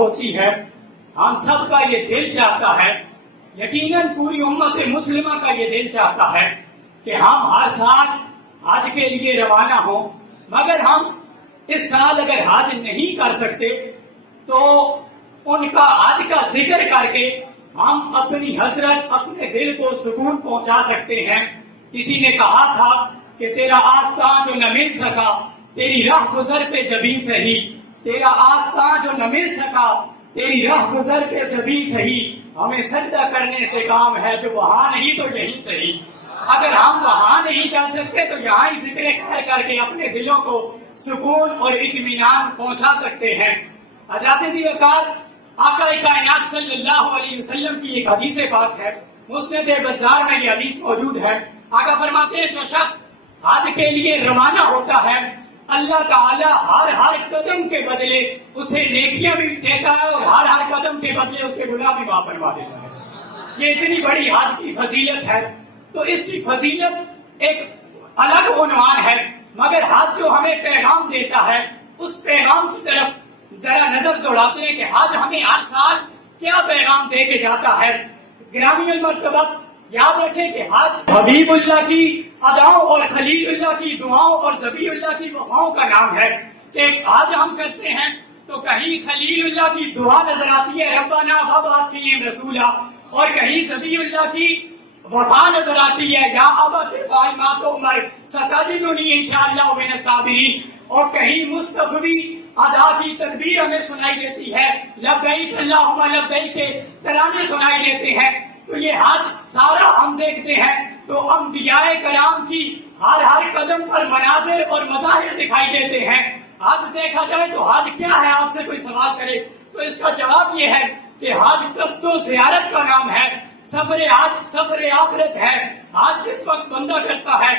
ہوتی ہے، ہم سب کا یہ دل چاہتا ہے، یقیناً پوری امت مسلمہ کا یہ دل چاہتا ہے کہ ہم ہر سال حج کے لیے روانہ ہوں، مگر ہم اس سال اگر حج نہیں کر سکتے تو ان کا حج کا ذکر کر کے ہم اپنی حسرت، اپنے دل کو سکون پہنچا سکتے ہیں۔ کسی نے کہا تھا کہ تیرا آستان جو نہ مل سکا تیری راہ گزر پہ جبیں سہی، تیرا آستان جو نہ مل سکا تیری راہ گزر پہ جبیں سہی، ہمیں سجدہ کرنے سے کام ہے، جو وہاں نہیں تو یہیں سہی۔ اگر ہم وہاں نہیں چل سکتے تو یہاں ہی ذکر خیر کر کے اپنے دلوں کو سکون اور اطمینان پہنچا سکتے ہیں۔ حضرت ذی وقار آقا کائنات صلی اللہ علیہ وسلم کی ایک حدیث پاک ہے، مسند بزار میں یہ حدیث موجود ہے۔ آقا فرماتے ہیں جو شخص حج کے لیے روانہ ہوتا ہے اللہ تعالیٰ ہر قدم کے بدلے اسے نیکیاں بھی دیتا ہے اور ہر قدم کے بدلے اس کے گناہ بھی معاف فرما دیتا ہے۔ یہ اتنی بڑی حج کی فضیلت ہے، تو اس کی فضیلت ایک الگ عنوان ہے، مگر حج جو ہمیں پیغام دیتا ہے اس پیغام کی طرف ذرا نظر دوڑاتے ہیں کہ حج ہمیں ہر سال کیا پیغام دے کے جاتا ہے۔ گرامی المرتبہ یاد رکھیں کہ حج حبیب اللہ کی اداؤں اور خلیل اللہ کی دعاؤں اور ذبیح اللہ کی وفاؤں کا نام ہے کہ حج ہم کرتے ہیں تو کہیں خلیل اللہ کی دعا نظر آتی ہے ربنا وابعث فیہم رسولا، اور کہیں ذبیح اللہ کی وفا نظر آتی ہے یا ابت افعل ما تؤمر ستجدنی انشاءاللہ من الصابرین، اور کہیں مصطفی ادا کی تکبیر ہمیں سنائی دیتی ہے، لبیک اللہم لبیک کے ترانے سنائی دیتے ہیں۔ تو یہ حج سارا ہم دیکھتے ہیں تو انبیاء کرام کی ہر قدم پر مناظر اور مظاہر دکھائی دیتے ہیں۔ حج دیکھا جائے تو حج کیا ہے، آپ سے کوئی سوال کرے تو اس کا جواب یہ ہے کہ حج قصد و زیارت کا نام ہے، سفر حج سفر آخرت ہے۔ حج جس وقت بندہ کرتا ہے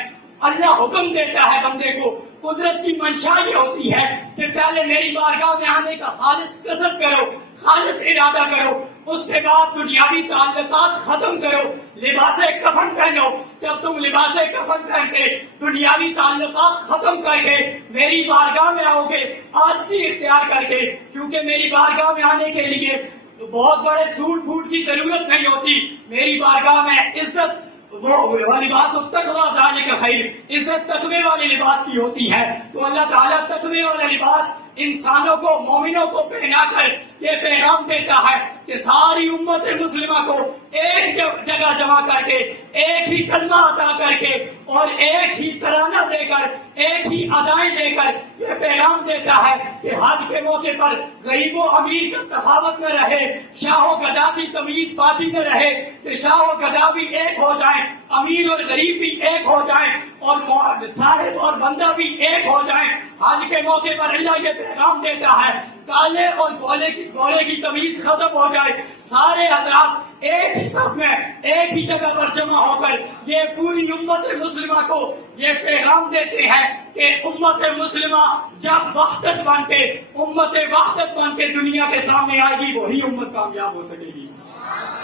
اللہ حکم دیتا ہے بندے کو، قدرت کی منشا یہ ہوتی ہے کہ پہلے میری بارگاہ میں آنے کا خالص قصد کرو، خالص ارادہ کرو، اس کے بعد دنیاوی تعلقات ختم کرو، لباس کفن پہنو۔ جب تم لباس کفن پہن کے دنیاوی تعلقات ختم کر کے میری بارگاہ میں آؤ گے عاجزی اختیار کر کے، کیونکہ میری بارگاہ میں آنے کے لیے بہت بڑے سوٹ بوٹ کی ضرورت نہیں ہوتی، میری بارگاہ میں عزت وہ لباس التقویٰ ذالک خیر، عزت تقوی والے لباس کی ہوتی ہے۔ تو اللہ تعالیٰ تقوی والا لباس انسانوں کو، مومنوں کو پہنا کر یہ پیغام دیتا ہے کہ ساری امت مسلمہ کو ایک جگہ جمع کر کے، ایک ہی کلمہ عطا کر کے اور ایک ہی ترانہ دے کر، ایک ہی ادائیں دے کر یہ پیغام دیتا ہے کہ حج کے موقع پر غریب و امیر کا تفاوت نہ رہے، شاہ و گدا کی تمیز باقی نہ رہے، کہ شاہ و گدا بھی ایک ہو جائیں، امیر اور غریب بھی ایک ہو جائیں، اور صاحب اور بندہ بھی ایک ہو جائیں۔ حج کے موقع پر اللہ یہ پیغام دیتا ہے کالے اور گورے کی تمیز ختم ہو جائے، سارے حضرات ایک ہی صف میں ایک ہی جگہ پر جمع ہو کر یہ پوری امت مسلمہ کو یہ پیغام دیتے ہیں کہ امت مسلمہ جب وحدت بن کے دنیا کے سامنے آئے گی وہی امت کامیاب ہو سکے گی۔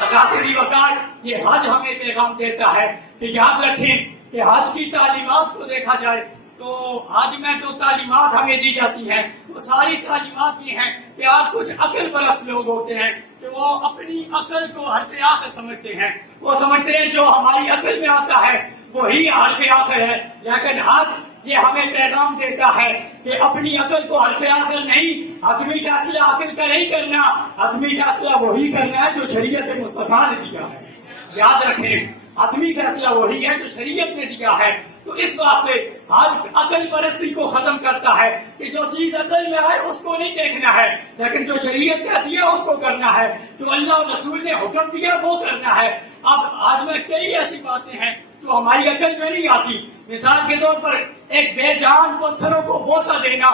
حضرت ذی وقار یہ حج ہمیں پیغام دیتا ہے کہ یاد رکھیں کہ حج کی تعلیمات کو دیکھا جائے تو حج میں جو تعلیمات ہمیں دی جاتی ہیں وہ ساری تعلیمات یہ ہیں کہ آج کچھ عقل پرست لوگ ہوتے ہیں کہ وہ اپنی عقل کو حرف آخر سمجھتے ہیں، وہ سمجھتے ہیں جو ہماری عقل میں آتا ہے وہی حرف آخر ہے، لیکن حج یہ ہمیں پیغام دیتا ہے کہ اپنی عقل کو حرف آخر نہیں، حتمی فیصلہ عقل کا نہیں کرنا، حتمی فیصلہ وہی کرنا ہے جو شریعت مصطفیٰ نے دیا ہے۔ یاد رکھیں حتمی فیصلہ وہی ہے جو شریعت نے دیا ہے۔ تو اس واسطے آج عقل پرستی کو ختم کرتا ہے کہ جو چیز عقل میں آئے اس کو نہیں دیکھنا ہے، لیکن جو شریعت کہتی ہے اس کو کرنا ہے، جو اللہ اور رسول نے حکم دیا وہ کرنا ہے۔ اب آج میں کئی ایسی باتیں ہیں جو ہماری عقل میں نہیں آتی، مثال کے طور پر ایک بے جان پتھروں کو بوسہ دینا،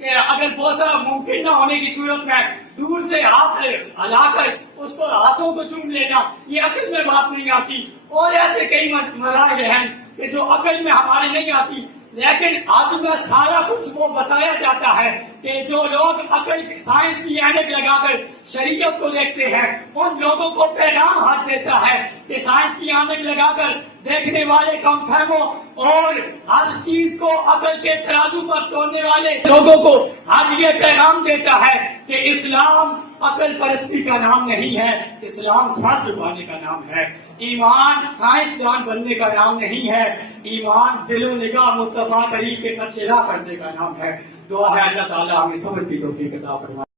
کہ اگر بوسہ ممکن نہ ہونے کی صورت میں دور سے ہاتھ ہلا کر اس کو ہاتھوں کو چوم لینا، یہ عقل میں بات نہیں آتی۔ اور ایسے کئی مظاہر ہیں کہ جو عقل میں ہمارے نہیں آتی، لیکن آج میں سارا کچھ وہ بتایا جاتا ہے کہ جو لوگ عقل سائنس کی اینک لگا کر شریعت کو دیکھتے ہیں ان لوگوں کو پیغام ہاتھ دیتا ہے کہ سائنس کی اینک لگا کر دیکھنے والے کم فہموں اور ہر چیز کو عقل کے ترازو پر تولنے والے لوگوں کو آج یہ پیغام دیتا ہے کہ اسلام عقل پرستی کا نام نہیں ہے، اسلام ساتھ جھکانے کا نام ہے، ایمان سائنسدان بننے کا نام نہیں ہے، ایمان دل و نگاہ مصطفیٰ کریم کے فرش راہ کرنے کا نام ہے۔ دعا ہے اللہ تعالیٰ ہمیں صبر کی توفیق عطا فرمائے۔